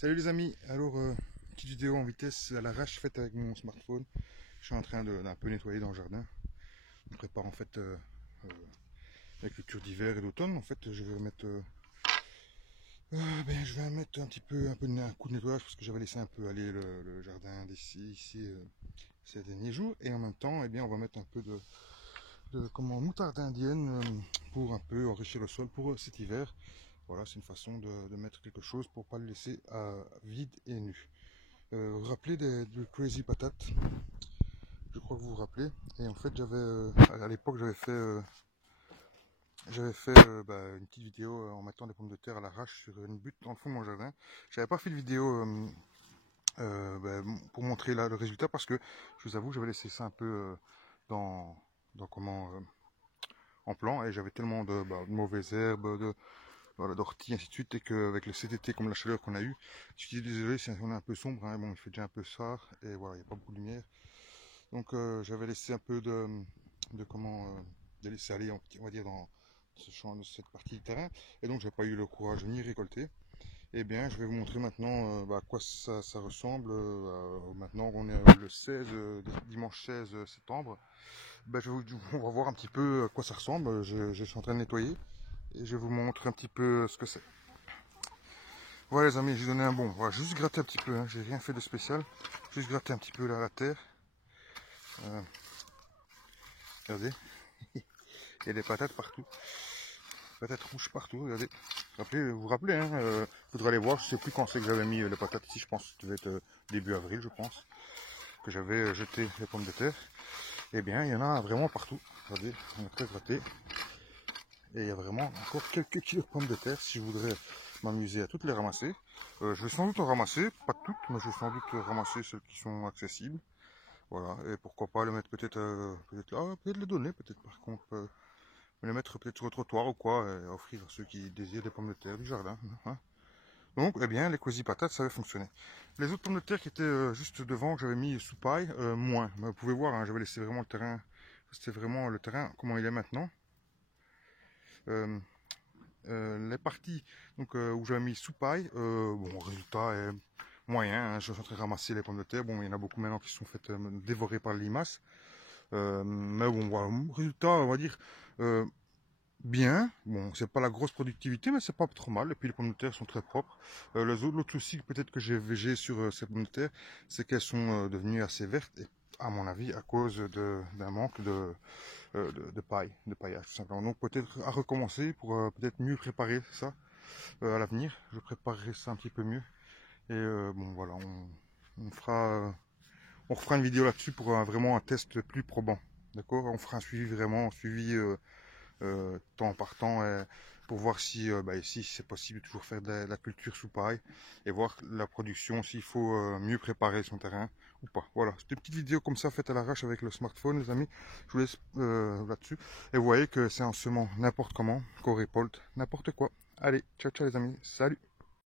Salut les amis, alors petite vidéo en vitesse à l'arrache faite avec mon smartphone. Je suis en train d'un peu nettoyer dans le jardin. On prépare en fait la culture d'hiver et d'automne. En fait je vais mettre je vais mettre un coup de nettoyage parce que j'avais laissé un peu aller le jardin d'ici ces derniers jours. Et en même temps on va mettre un peu de moutarde indienne pour un peu enrichir le sol pour cet hiver. Voilà, c'est une façon de mettre quelque chose pour pas le laisser vide et nu. Vous vous rappelez de Crazy Patate? Je crois que vous vous rappelez. Et en fait, à l'époque, j'avais fait une petite vidéo en mettant des pommes de terre à l'arrache sur une butte dans le fond de mon jardin. J'avais pas fait de vidéo pour montrer là le résultat parce que je vous avoue, j'avais laissé ça un peu dans, en plan et j'avais tellement de mauvaises herbes, voilà, d'orties, ainsi de suite, et qu'avec le CTT comme la chaleur qu'on a eu, je suis désolé si on est un peu sombre, hein, bon, il fait déjà un peu soir, et voilà, il n'y a pas beaucoup de lumière. Donc j'avais laissé un peu de laisser aller, on va dire, dans ce champ, de cette partie du terrain, et donc j'ai pas eu le courage ni récolter. Eh bien, je vais vous montrer maintenant à quoi ça ressemble. Maintenant, on est le 16, dimanche 16 septembre. On va voir un petit peu à quoi ça ressemble. Je suis en train de nettoyer et je vais vous montrer un petit peu ce que c'est. Voilà les amis, j'ai donné un bon. Voilà, juste gratter un petit peu, hein, j'ai rien fait de spécial. Juste gratter un petit peu là, la terre. Regardez, il y a des patates partout. Patates rouges partout, regardez. Vous vous rappelez, hein, faudra aller voir, je sais plus quand c'est que j'avais mis les patates ici, je pense que ça devait être début avril, je pense, que j'avais jeté les pommes de terre. Eh bien, il y en a vraiment partout. Regardez, on a très gratté. Et il y a vraiment encore quelques kilos de pommes de terre si je voudrais m'amuser à toutes les ramasser. Je vais sans doute en ramasser, pas toutes, mais je vais sans doute ramasser celles qui sont accessibles. Voilà, et pourquoi pas le mettre peut-être là, peut-être les donner, peut-être par contre, les mettre peut-être sur le trottoir ou quoi, et offrir à ceux qui désirent des pommes de terre du jardin. Hein. Donc, eh bien, les cosy patates, ça avait fonctionné. Les autres pommes de terre qui étaient juste devant, que j'avais mis sous paille, moins. Mais vous pouvez voir, hein, j'avais laissé vraiment le terrain, c'était vraiment le terrain comment il est maintenant. Les parties où j'avais mis sous paille, bon, résultat est moyen, hein, je suis en train de ramasser les pommes de terre, bon, il y en a beaucoup maintenant qui sont faites dévorer par les limaces, mais bon, voilà, résultat, on va dire, bien, bon, c'est pas la grosse productivité, mais c'est pas trop mal, et puis les pommes de terre sont très propres. L'autre souci peut-être que j'ai sur ces pommes de terre, c'est qu'elles sont devenues assez vertes, et à mon avis, à cause d'un manque de paille, de paillage tout simplement. Donc peut-être à recommencer pour peut-être mieux préparer ça à l'avenir. Je préparerai ça un petit peu mieux. Et bon voilà, on refera une vidéo là-dessus pour vraiment un test plus probant. D'accord? On fera un suivi temps par temps pour voir si c'est possible de toujours faire de la culture sous paille et voir la production s'il faut mieux préparer son terrain ou pas. Voilà, c'est une petite vidéo comme ça faite à l'arrache avec le smartphone les amis, je vous laisse là-dessus et vous voyez que c'est en semant n'importe comment qu'on récolte n'importe quoi. Allez, ciao ciao les amis, salut.